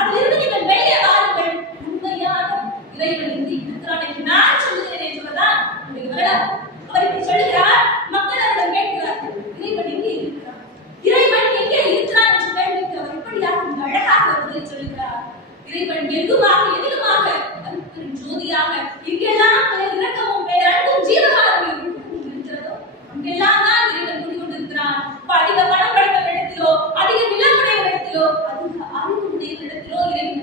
அதிலிருந்து நீங்கள் வெளியே வாருங்கள். உண்மையாக இறைவன் இங்கு இருக்கிறான் என்று நான் சொல்லுகிறேன் என்பதுதான் அவர் இப்படி சொல்லுகிறார். மக்கள் அவரிடம் கேட்கிறார்கள், இறைவன் எங்கே இருக்கிறார், இறைவன் எங்கே இருக்கிறார் என்று கேள்விக்கு அவர் இப்படியாக மிக அழகாக பதில் சொல்லுகிறார். இறைவன் எங்குமாக எதிலுமாக அருட்பெரும் ஜோதியாக எங்கெல்லாம்